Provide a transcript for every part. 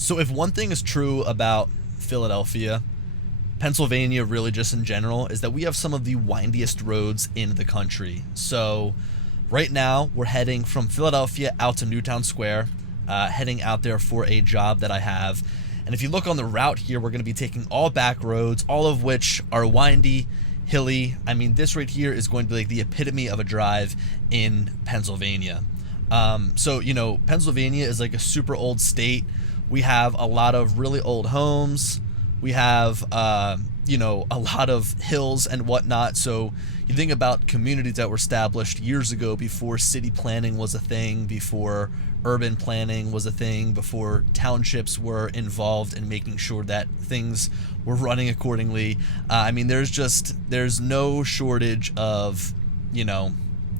So if one thing is true about Philadelphia, Pennsylvania really just in general, is that we have some of the windiest roads in the country. So right now we're heading from Philadelphia out to Newtown Square, heading out there for a job that I have. And if you look on the route here, we're going to be taking all back roads, all of which are windy, hilly. I mean, this right here is going to be like the epitome of a drive in Pennsylvania. So, you know, Pennsylvania is like a super old state. We have a lot of really old homes. We have, you know, a lot of hills and whatnot. So you think about communities that were established years ago before city planning was a thing, before urban planning was a thing, before townships were involved in making sure that things were running accordingly. I mean, there's no shortage of, you know,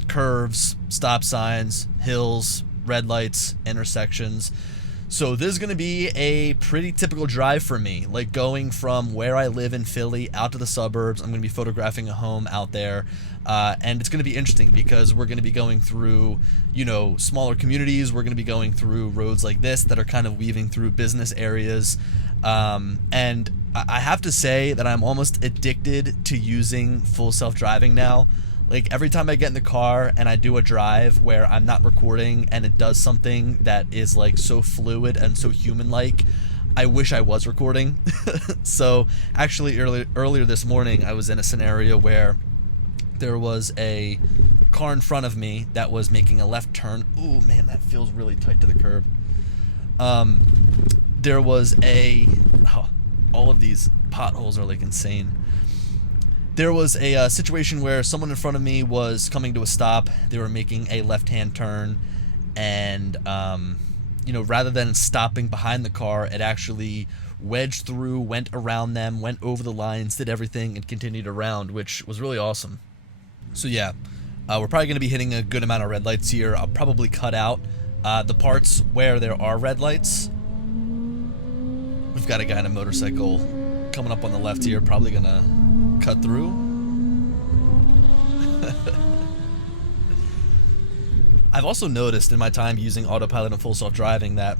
curves, stop signs, hills, red lights, intersections. So this is going to be a pretty typical drive for me, like going from where I live in Philly out to the suburbs. I'm going to be photographing a home out there, and it's going to be interesting because we're going to be going through, you know, smaller communities. We're going to be going through roads like this that are kind of weaving through business areas, and I have to say that I'm almost addicted to using full self-driving now. Like every time I get in the car and I do a drive where I'm not recording and it does something that is like so fluid and so human-like, I wish I was recording. So actually earlier this morning, I was in a scenario where there was a car in front of me that was making a left turn. Ooh, man, that feels really tight to the curb. There was all of these potholes are like insane. There was a situation where someone in front of me was coming to a stop. They were making a left-hand turn, and you know, rather than stopping behind the car, it actually wedged through, went around them, went over the lines, did everything, and continued around, which was really awesome. So yeah, we're probably going to be hitting a good amount of red lights here. I'll probably cut out the parts where there are red lights. We've got a guy on a motorcycle coming up on the left here, probably going to cut through. I've also noticed in my time using autopilot and full self-driving that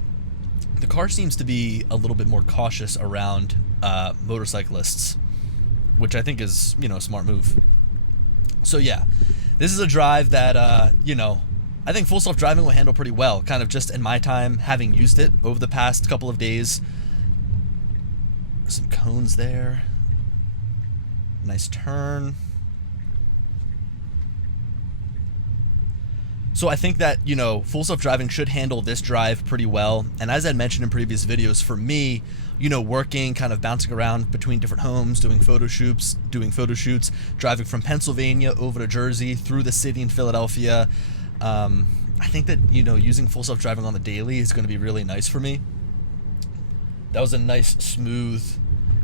the car seems to be a little bit more cautious around motorcyclists, which I think is, you know, a smart move. So yeah, this is a drive that, you know, I think full self-driving will handle pretty well, kind of just in my time having used it over the past couple of days. Some cones there. Nice turn. So I think that, you know, full self-driving should handle this drive pretty well. And as I mentioned in previous videos, for me, you know, working, kind of bouncing around between different homes, doing photo shoots, driving from Pennsylvania over to Jersey, through the city in Philadelphia, I think that, you know, using full self-driving on the daily is going to be really nice for me. That was a nice, smooth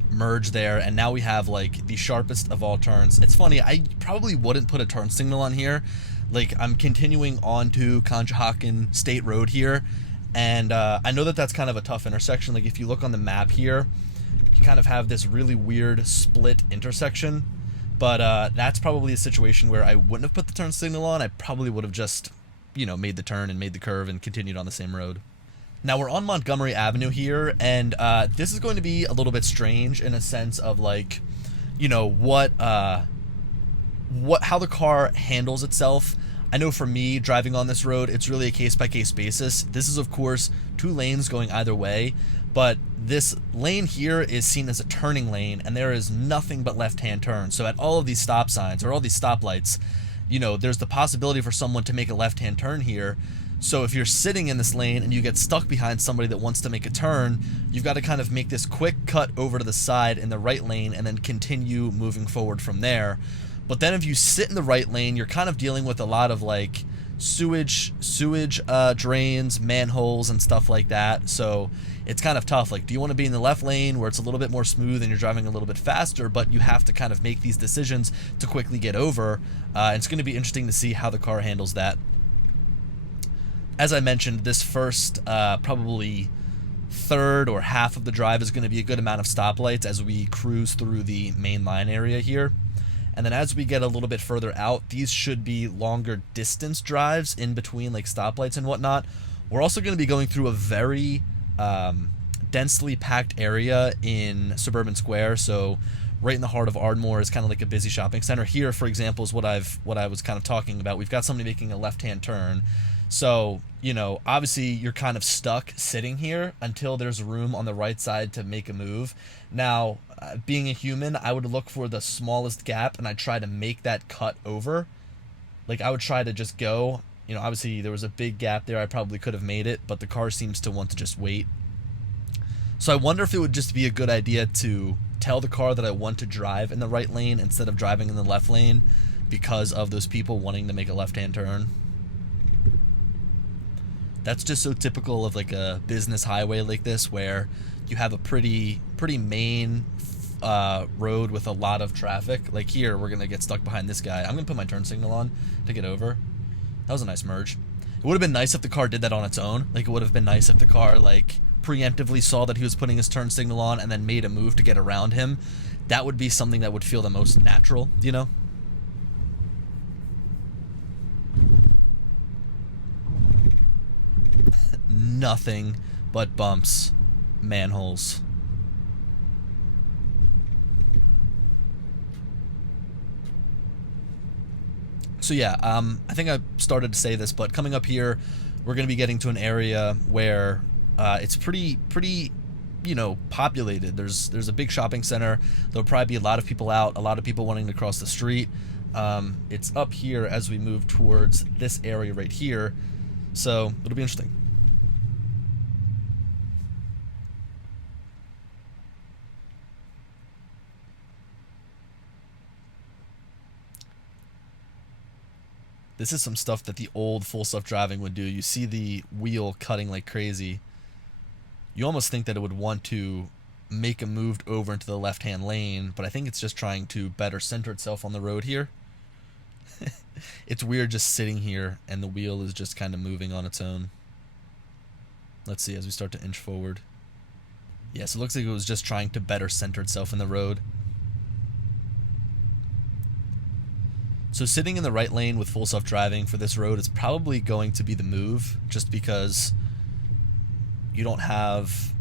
merge there, and now we have like the sharpest of all turns. It's funny, I probably wouldn't put a turn signal on here. Like, I'm continuing on to Conshohocken State Road here, and I know that that's kind of a tough intersection. Like, if you look on the map here, you kind of have this really weird split intersection, but that's probably a situation where I wouldn't have put the turn signal on. I probably would have just, you know, made the turn and made the curve and continued on the same road. Now we're on Montgomery Avenue here, and this is going to be a little bit strange in a sense of, like, you know, how the car handles itself. I know for me, driving on this road, it's really a case-by-case basis. This is, of course, 2 lanes going either way, but this lane here is seen as a turning lane, and there is nothing but left-hand turns. So at all of these stop signs, or all these stoplights, you know, there's the possibility for someone to make a left-hand turn here. So if you're sitting in this lane and you get stuck behind somebody that wants to make a turn, you've got to kind of make this quick cut over to the side in the right lane and then continue moving forward from there. But then if you sit in the right lane, you're kind of dealing with a lot of like sewage drains, manholes, and stuff like that. So it's kind of tough. Like, do you want to be in the left lane where it's a little bit more smooth and you're driving a little bit faster, but you have to kind of make these decisions to quickly get over? It's going to be interesting to see how the car handles that. As I mentioned, this first probably third or half of the drive is going to be a good amount of stoplights as we cruise through the main line area here. And then as we get a little bit further out, these should be longer distance drives in between like stoplights and whatnot. We're also going to be going through a very densely packed area in Suburban Square, so right in the heart of Ardmore is kind of like a busy shopping center. Here, for example, is what I was kind of talking about. We've got somebody making a left-hand turn. So, you know, obviously you're kind of stuck sitting here until there's room on the right side to make a move. Now, being a human, I would look for the smallest gap and I'd try to make that cut over. Like, I would try to just go, you know, obviously there was a big gap there. I probably could have made it, but the car seems to want to just wait. So I wonder if it would just be a good idea to tell the car that I want to drive in the right lane instead of driving in the left lane because of those people wanting to make a left-hand turn. That's just so typical of like a business highway like this, where you have a pretty main road with a lot of traffic. Like here, we're gonna get stuck behind this guy. I'm gonna put my turn signal on to get over. That was a nice merge. It would have been nice if the car did that on its own. Like, it would have been nice if the car like preemptively saw that he was putting his turn signal on and then made a move to get around him. That would be something that would feel the most natural, you know? Nothing but bumps, manholes. So yeah, I think I started to say this, but coming up here, we're going to be getting to an area where it's pretty, you know, populated. There's a big shopping center. There'll probably be a lot of people out, a lot of people wanting to cross the street. It's up here as we move towards this area right here, so it'll be interesting. This is some stuff that the old full self-driving would do. You see the wheel cutting like crazy. You almost think that it would want to make a move over into the left-hand lane, but I think it's just trying to better center itself on the road here. It's weird just sitting here and the wheel is just kind of moving on its own. Let's see as we start to inch forward. Yes, it looks like it was just trying to better center itself in the road. So sitting in the right lane with full self-driving for this road is probably going to be the move, just because you don't have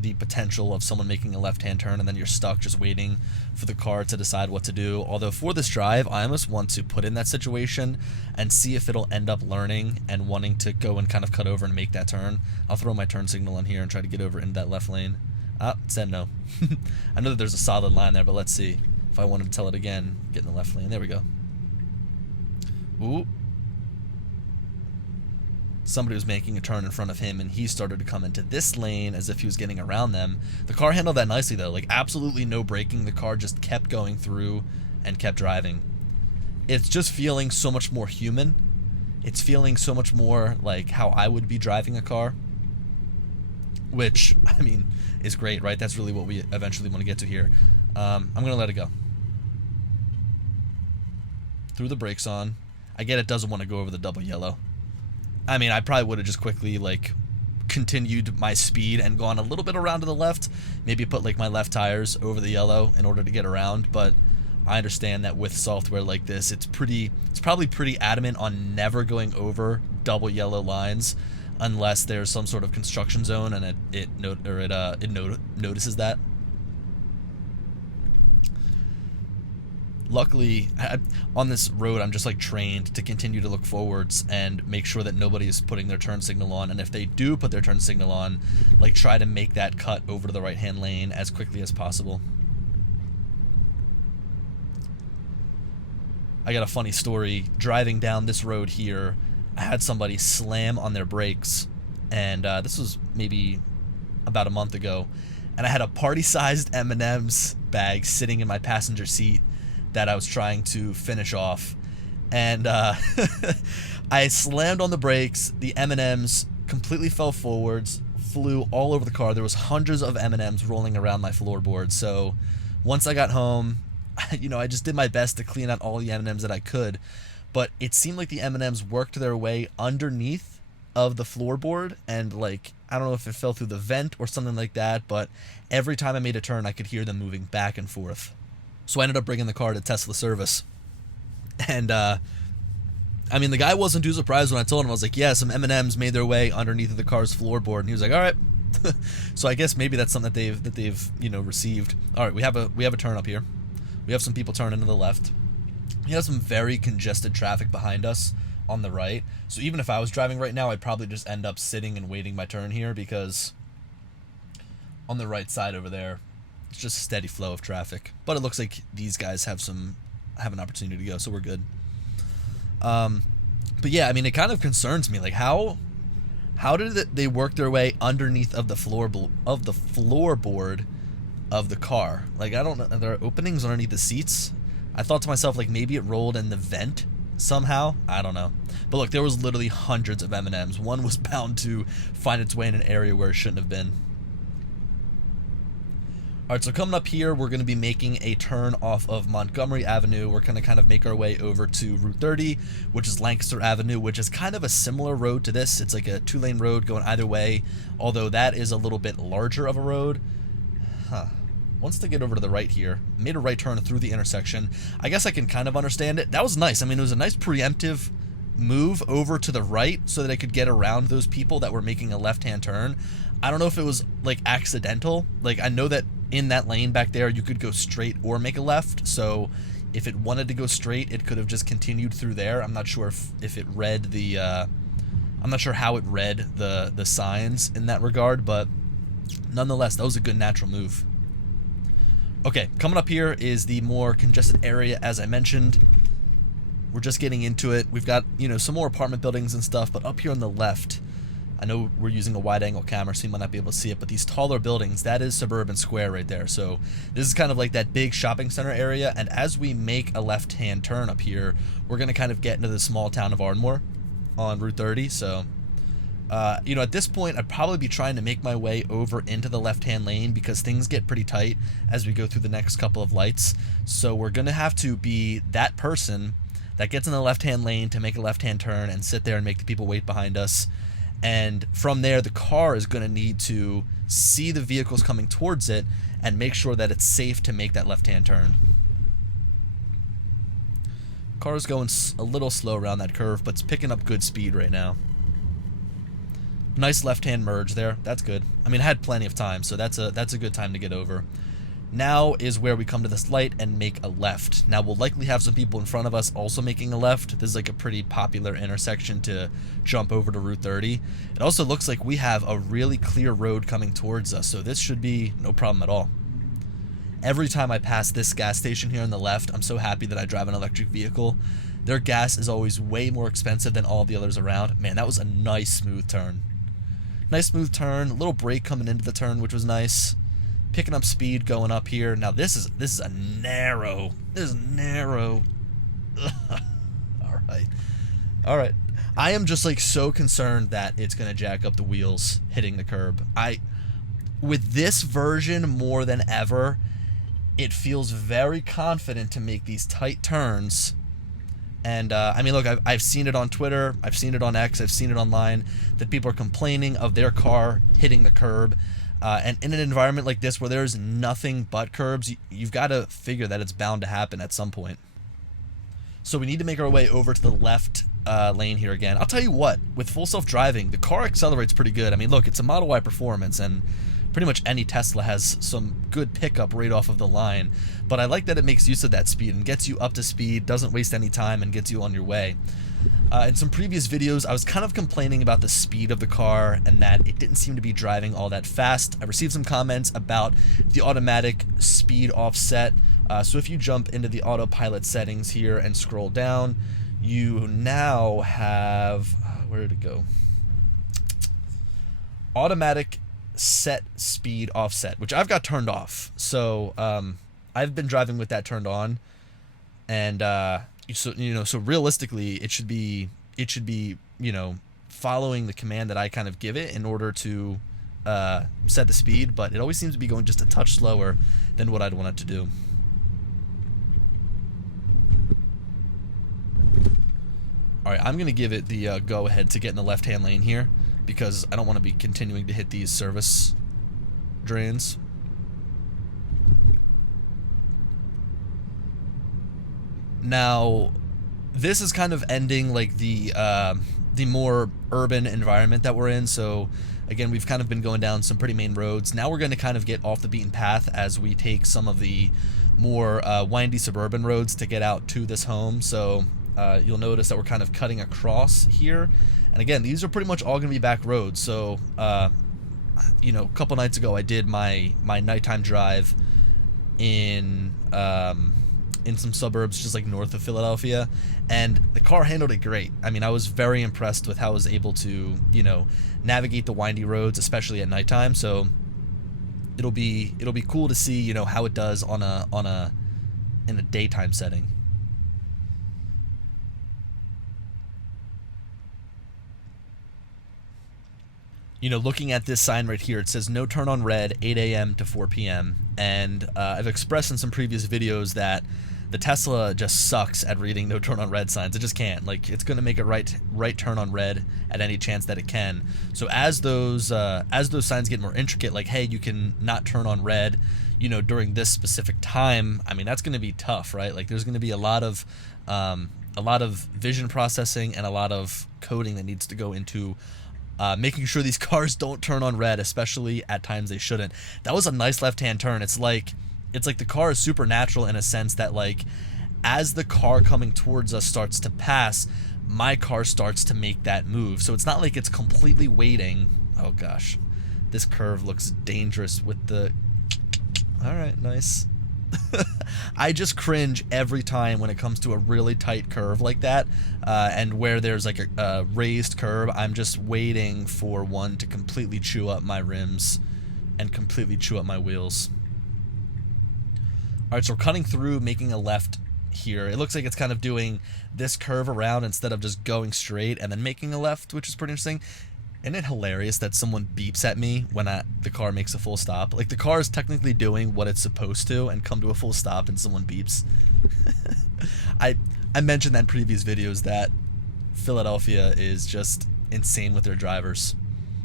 the potential of someone making a left-hand turn and then you're stuck just waiting for the car to decide what to do. Although for this drive, I almost want to put in that situation and see if it'll end up learning and wanting to go and kind of cut over and make that turn. I'll throw my turn signal on here and try to get over into that left lane. Ah, it said no. I know that there's a solid line there, but let's see. If I wanted to tell it again, get in the left lane. There we go. Ooh. Somebody was making a turn in front of him and he started to come into this lane as if he was getting around them. The car handled that nicely though, like absolutely no braking. The car just kept going through and kept driving. It's just feeling so much more human. It's feeling so much more like how I would be driving a car, which, I mean, is great, right? That's really what we eventually want to get to here. I'm going to let it go. Threw the brakes on. I get it doesn't want to go over the double yellow. I mean, I probably would have just quickly, like, continued my speed and gone a little bit around to the left. Maybe put, like, my left tires over the yellow in order to get around. But I understand that with software like this, it's probably pretty adamant on never going over double yellow lines unless there's some sort of construction zone and it notices that. Luckily, on this road, I'm just like trained to continue to look forwards and make sure that nobody is putting their turn signal on. And if they do put their turn signal on, like try to make that cut over to the right-hand lane as quickly as possible. I got a funny story. Driving down this road here, I had somebody slam on their brakes, and this was maybe about a month ago, and I had a party-sized M&M's bag sitting in my passenger seat that I was trying to finish off, and I slammed on the brakes. The M&Ms completely fell forwards, flew all over the car. There was hundreds of M&Ms rolling around my floorboard. So once I got home, you know, I just did my best to clean out all the M&Ms that I could, but it seemed like the M&Ms worked their way underneath of the floorboard, and like, I don't know if it fell through the vent or something like that, but every time I made a turn, I could hear them moving back and forth. So I ended up bringing the car to Tesla service. And, I mean, the guy wasn't too surprised when I told him. I was like, yeah, some M&Ms made their way underneath of the car's floorboard. And he was like, all right, So I guess maybe that's something that they've you know received. All right, we have a turn up here. We have some people turning to the left. We have some very congested traffic behind us on the right. So even if I was driving right now, I'd probably just end up sitting and waiting my turn here, because on the right side over there, it's just a steady flow of traffic. But it looks like these guys have an opportunity to go, so we're good. But yeah, I mean, it kind of concerns me, like how did they work their way underneath of the floorboard of the car? Like, I don't know, are there openings underneath the seats? I thought to myself, like, maybe it rolled in the vent somehow. I don't know. But look, there was literally hundreds of M&Ms. One was bound to find its way in an area where it shouldn't have been. Alright, so coming up here, we're going to be making a turn off of Montgomery Avenue. We're going to kind of make our way over to Route 30, which is Lancaster Avenue, which is kind of a similar road to this. It's like a two-lane road going either way, although that is a little bit larger of a road. Wants to get over to the right here. Made a right turn through the intersection. I guess I can kind of understand it. That was nice. I mean, it was a nice preemptive move over to the right so that I could get around those people that were making a left-hand turn. I don't know if it was, like, accidental. Like, I know that in that lane back there, you could go straight or make a left. So if it wanted to go straight, it could have just continued through there. I'm not sure if it read the... I'm not sure how it read the signs in that regard, but nonetheless, that was a good natural move. Okay, coming up here is the more congested area, as I mentioned. We're just getting into it. We've got, you know, some more apartment buildings and stuff, but up here on the left, I know we're using a wide-angle camera, so you might not be able to see it, but these taller buildings, that is Suburban Square right there. So this is kind of like that big shopping center area, and as we make a left-hand turn up here, we're going to kind of get into the small town of Ardmore on Route 30, so... you know, at this point, I'd probably be trying to make my way over into the left-hand lane because things get pretty tight as we go through the next couple of lights. So we're going to have to be that person that gets in the left-hand lane to make a left-hand turn and sit there and make the people wait behind us. And from there, the car is going to need to see the vehicles coming towards it and make sure that it's safe to make that left-hand turn. Car's going a little slow around that curve, but it's picking up good speed right now. Nice left-hand merge there. That's good. I mean, I had plenty of time, so that's a good time to get over. Now is where we come to this light and make a left. Now, we'll likely have some people in front of us also making a left. This is like a pretty popular intersection to jump over to Route 30. It also looks like we have a really clear road coming towards us, so this should be no problem at all. Every time I pass this gas station here on the left, I'm so happy that I drive an electric vehicle. Their gas is always way more expensive than all the others around. Man, that was a nice smooth turn. Nice smooth turn, a little brake coming into the turn, which was nice. Picking up speed going up here. Now this is a narrow. This is narrow. All right. I am just like so concerned that it's gonna jack up the wheels hitting the curb. With this version more than ever, it feels very confident to make these tight turns. And, I mean, look, I've seen it on Twitter, I've seen it on X, I've seen it online, that people are complaining of their car hitting the curb. And in an environment like this where there's nothing but curbs, you've got to figure that it's bound to happen at some point. So we need to make our way over to the left lane here again. I'll tell you what, with full self-driving, the car accelerates pretty good. I mean, look, it's a Model Y performance, and pretty much any Tesla has some good pickup right off of the line, but I like that it makes use of that speed and gets you up to speed, doesn't waste any time, and gets you on your way. In some previous videos, I was kind of complaining about the speed of the car and that it didn't seem to be driving all that fast. I received some comments about the automatic speed offset, so if you jump into the autopilot settings here and scroll down, you now have, where did it go? Automatic set speed offset, which I've got turned off. So I've been driving with that turned on, and so realistically it should be following the command that I kind of give it in order to set the speed, but it always seems to be going just a touch slower than what I'd want it to do. All right, I'm gonna give it the go ahead to get in the left-hand lane here, because I don't want to be continuing to hit these service drains. Now, this is kind of ending like the more urban environment that we're in, so Again, we've kind of been going down some pretty main roads. Now we're going to kind of get off the beaten path as we take some of the more windy suburban roads to get out to this home. So you'll notice that we're kind of cutting across here. And again, these are pretty much all going to be back roads. So, you know, a couple nights ago, I did my nighttime drive in some suburbs just like north of Philadelphia, and the car handled it great. I mean, I was very impressed with how I was able to, you know, navigate the windy roads, especially at nighttime. So it'll be cool to see, you know, how it does in a daytime setting. You know, looking at this sign right here, it says no turn on red, 8 a.m. to 4 p.m. And I've expressed in some previous videos that the Tesla just sucks at reading no turn on red signs. It just can't. Like, it's going to make a right turn on red at any chance that it can. So as those signs get more intricate, like, hey, you can not turn on red, you know, during this specific time, I mean, that's going to be tough, right? Like, there's going to be a lot of vision processing and a lot of coding that needs to go into making sure these cars don't turn on red, especially at times they shouldn't. That was a nice left-hand turn. It's like the car is supernatural in a sense that, like, as the car coming towards us starts to pass, my car starts to make that move. So it's not like it's completely waiting. Oh gosh, this curve looks dangerous with the... All right, nice. I just cringe every time when it comes to a really tight curve like that, and where there's like a raised curve. I'm just waiting for one to completely chew up my rims and completely chew up my wheels. Alright, so we're cutting through, making a left here. It looks like it's kind of doing this curve around instead of just going straight and then making a left, which is pretty interesting. Isn't it hilarious that someone beeps at me when the car makes a full stop? Like, the car is technically doing what it's supposed to and come to a full stop and someone beeps. I mentioned that in previous videos that Philadelphia is just insane with their drivers.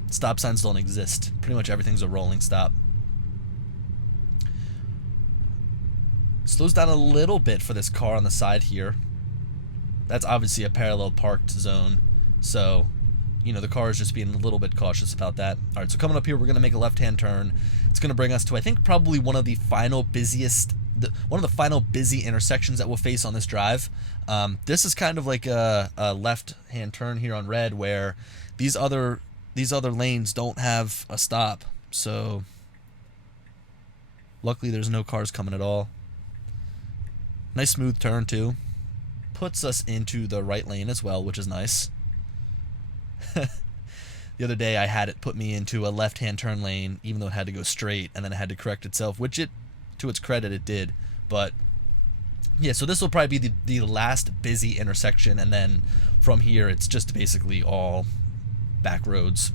Stop signs don't exist. Pretty much everything's a rolling stop. Slows down a little bit for this car on the side here. That's obviously a parallel parked zone, so... you know, the car is just being a little bit cautious about that. All right, so coming up here, we're going to make a left-hand turn. It's going to bring us to, I think, probably one of the final busy intersections that we'll face on this drive. This is kind of like a left-hand turn here on red, where these other lanes don't have a stop. So luckily, there's no cars coming at all. Nice smooth turn too. Puts us into the right lane as well, which is nice. The other day I had it put me into a left-hand turn lane, even though it had to go straight, and then it had to correct itself, which it, to its credit, it did. But yeah, so this will probably be the last busy intersection, and then from here it's just basically all back roads.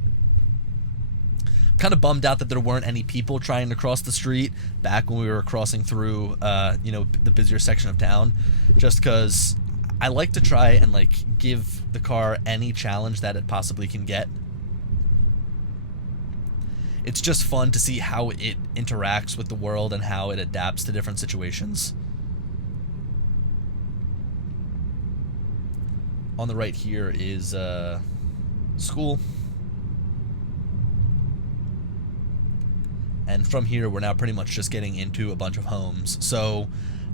I'm kind of bummed out that there weren't any people trying to cross the street back when we were crossing through you know, the busier section of town, just because I like to try and, like, give the car any challenge that it possibly can get. It's just fun to see how it interacts with the world and how it adapts to different situations. On the right here is school. And from here, we're now pretty much just getting into a bunch of homes. So...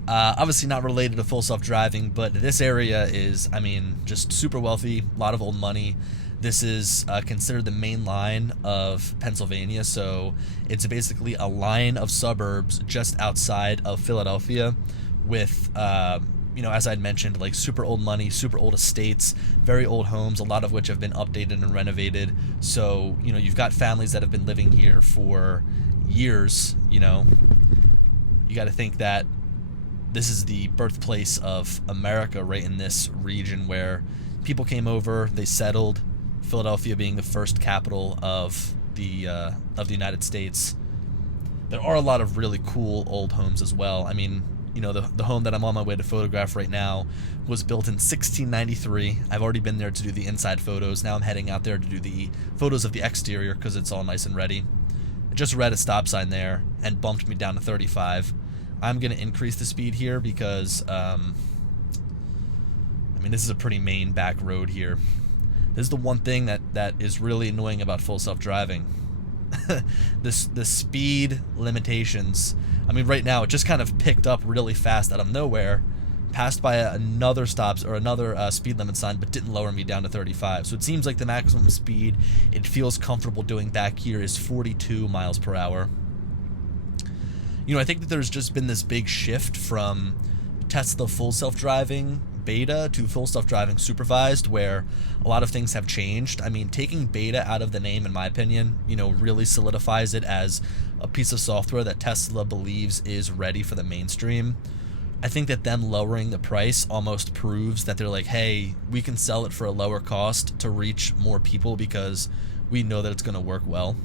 obviously not related to full self-driving, but this area is, I mean, just super wealthy, a lot of old money. This is considered the main line of Pennsylvania, so it's basically a line of suburbs just outside of Philadelphia with, you know, as I'd mentioned, like super old money, super old estates, very old homes, a lot of which have been updated and renovated. So, you know, you've got families that have been living here for years, you know. You got to think that this is the birthplace of America, right in this region where people came over, they settled, Philadelphia being the first capital of the United States. There are a lot of really cool old homes as well. I mean, you know, the home that I'm on my way to photograph right now was built in 1693. I've already been there to do the inside photos. Now I'm heading out there to do the photos of the exterior because it's all nice and ready. I just read a stop sign there and bumped me down to 35. I'm going to increase the speed here because, I mean, this is a pretty main back road here. This is the one thing that is really annoying about full self-driving. The speed limitations. I mean, right now it just kind of picked up really fast out of nowhere, passed by another speed limit sign, but didn't lower me down to 35. So it seems like the maximum speed it feels comfortable doing back here is 42 miles per hour. You know, I think that there's just been this big shift from Tesla full self-driving beta to full self-driving supervised, where a lot of things have changed. I mean, taking beta out of the name, in my opinion, you know, really solidifies it as a piece of software that Tesla believes is ready for the mainstream. I think that them lowering the price almost proves that they're like, hey, we can sell it for a lower cost to reach more people because we know that it's going to work well.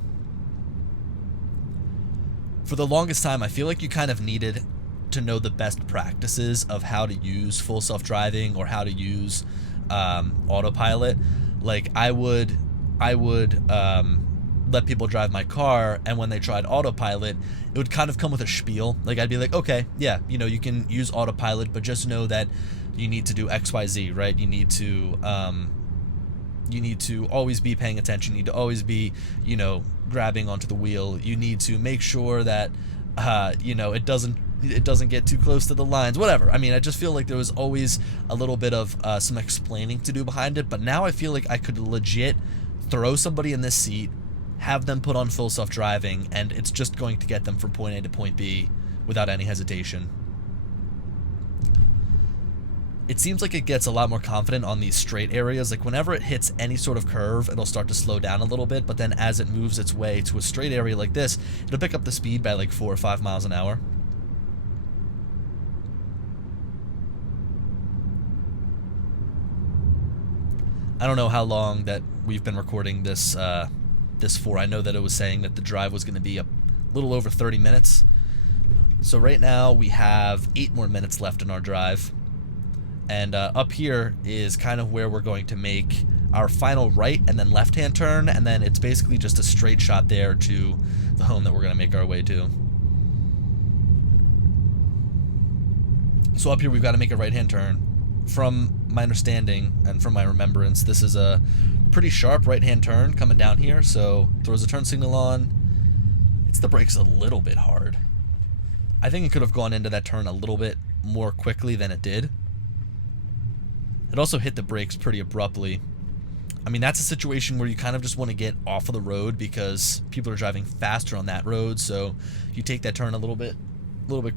For the longest time, I feel like you kind of needed to know the best practices of how to use full self-driving or how to use autopilot. Like I would let people drive my car, and when they tried autopilot, it would kind of come with a spiel. Like I'd be like, okay, yeah, you know, you can use autopilot, but just know that you need to do XYZ, right? You need to always be paying attention. You need to always be, you know, grabbing onto the wheel. You need to make sure that you know, it doesn't get too close to the lines, whatever. I mean, I just feel like there was always a little bit of some explaining to do behind it, but now I feel like I could legit throw somebody in this seat, have them put on full self-driving, and it's just going to get them from point A to point B without any hesitation. It seems like it gets a lot more confident on these straight areas. Like whenever it hits any sort of curve, it'll start to slow down a little bit, but then as it moves its way to a straight area like this, it'll pick up the speed by like 4 or 5 miles an hour. I don't know how long that we've been recording this for. I know that it was saying that the drive was going to be a little over 30 minutes. So right now we have 8 more minutes left in our drive. And up here is kind of where we're going to make our final right and then left-hand turn, and then it's basically just a straight shot there to the home that we're going to make our way to. So up here we've got to make a right-hand turn. From my understanding and from my remembrance, this is a pretty sharp right-hand turn coming down here, so throws a turn signal on. It's the brakes a little bit hard. I think it could have gone into that turn a little bit more quickly than it did. It also hit the brakes pretty abruptly. I mean, that's a situation where you kind of just want to get off of the road because people are driving faster on that road, so you take that turn a little bit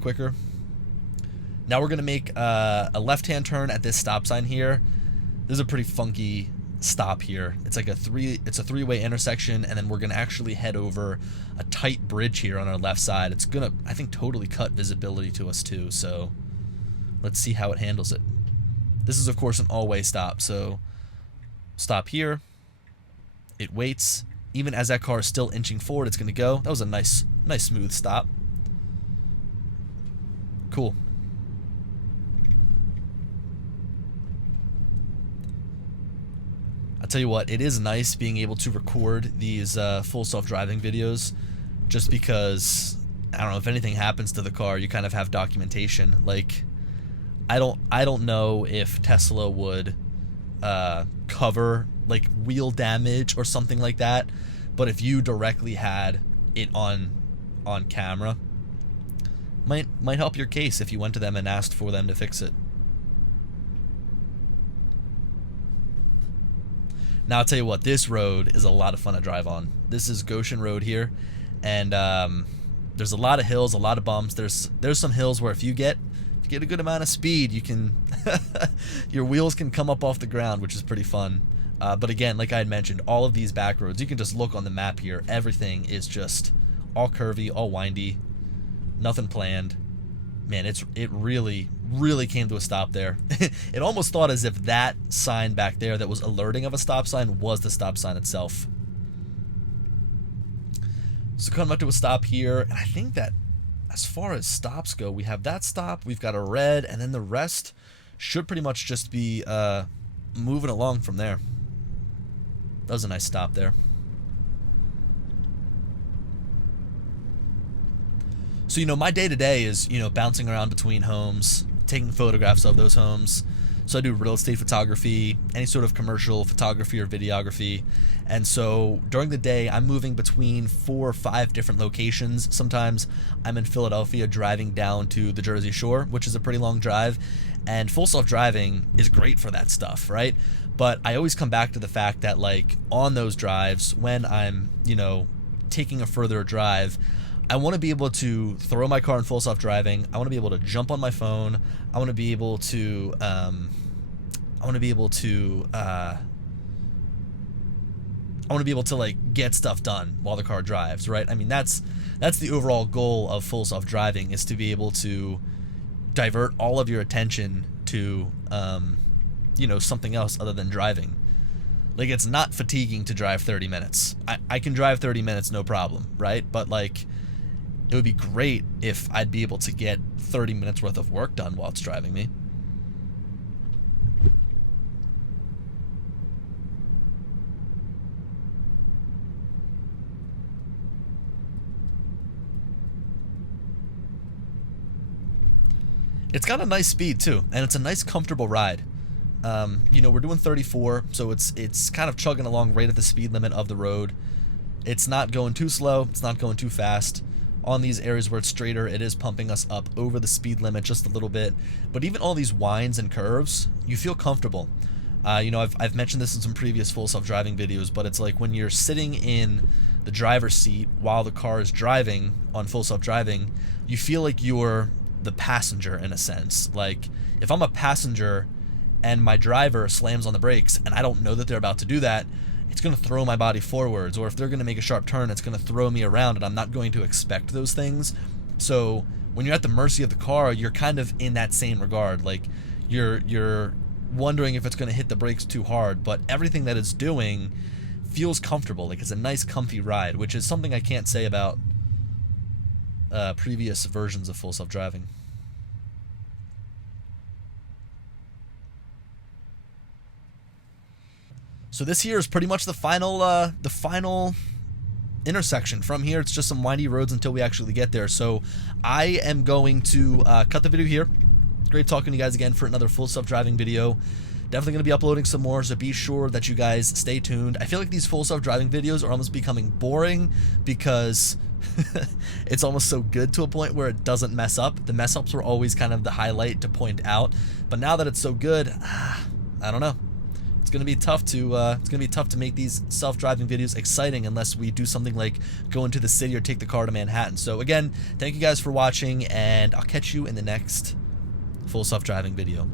quicker. Now we're going to make a left-hand turn at this stop sign here. This is a pretty funky stop here. It's like a three-way intersection, and then we're going to actually head over a tight bridge here on our left side. It's going to, I think, totally cut visibility to us too, so let's see how it handles it. This is, of course, an all-way stop, so stop here. It waits. Even as that car is still inching forward, it's going to go. That was a nice, smooth stop. Cool. I'll tell you what, it is nice being able to record these full self-driving videos, just because, I don't know, if anything happens to the car, you kind of have documentation. Like, I don't know if Tesla would cover like wheel damage or something like that, but if you directly had it on camera, might help your case if you went to them and asked for them to fix it. Now I'll tell you what, this road is a lot of fun to drive on. This is Goshen Road here, and there's a lot of hills, a lot of bumps. There's some hills where if you get a good amount of speed, you can your wheels can come up off the ground, which is pretty fun. But again, like I had mentioned, all of these back roads, you can just look on the map here. Everything is just all curvy, all windy, nothing planned. Man, it really came to a stop there. It almost thought as if that sign back there that was alerting of a stop sign was the stop sign itself. So coming up to a stop here, and I think that as far as stops go, we have that stop, we've got a red, and then the rest should pretty much just be moving along from there. That was a nice stop there. So, you know, my day-to-day is, you know, bouncing around between homes, taking photographs of those homes. So I do real estate photography, any sort of commercial photography or videography. And so during the day, I'm moving between 4 or 5 different locations. Sometimes I'm in Philadelphia driving down to the Jersey Shore, which is a pretty long drive. And full self-driving is great for that stuff, right? But I always come back to the fact that, like, on those drives, when I'm, you know, taking a further drive, I want to be able to throw my car in full self-driving. I want to be able to jump on my phone. I want to be able to, like, get stuff done while the car drives, right? I mean, that's the overall goal of full self-driving, is to be able to divert all of your attention to, you know, something else other than driving. Like, it's not fatiguing to drive 30 minutes. I can drive 30 minutes, no problem, right? But, like, it would be great if I'd be able to get 30 minutes worth of work done while it's driving me. It's got a nice speed too, and it's a nice comfortable ride. You know, we're doing 34, so it's kind of chugging along right at the speed limit of the road. It's not going too slow, it's not going too fast. On these areas where it's straighter, it is pumping us up over the speed limit just a little bit. But even all these winds and curves, you feel comfortable. You know, I've mentioned this in some previous full self-driving videos, but it's like when you're sitting in the driver's seat while the car is driving on full self-driving, you feel like you're the passenger in a sense. Like, if I'm a passenger and my driver slams on the brakes and I don't know that they're about to do that, it's going to throw my body forwards. Or if they're going to make a sharp turn, it's going to throw me around, and I'm not going to expect those things. So when you're at the mercy of the car, you're kind of in that same regard. Like, you're wondering if it's going to hit the brakes too hard, but everything that it's doing feels comfortable. Like, it's a nice comfy ride, which is something I can't say about previous versions of full self-driving. So this here is pretty much the final intersection. From here, it's just some windy roads until we actually get there. So I am going to cut the video here. Great talking to you guys again for another full self-driving video. Definitely going to be uploading some more, so be sure that you guys stay tuned. I feel like these full self-driving videos are almost becoming boring because it's almost so good to a point where it doesn't mess up. The mess ups were always kind of the highlight to point out, but now that it's so good, I don't know. It's gonna be tough to make these self-driving videos exciting unless we do something like go into the city or take the car to Manhattan. So again, thank you guys for watching, and I'll catch you in the next full self-driving video.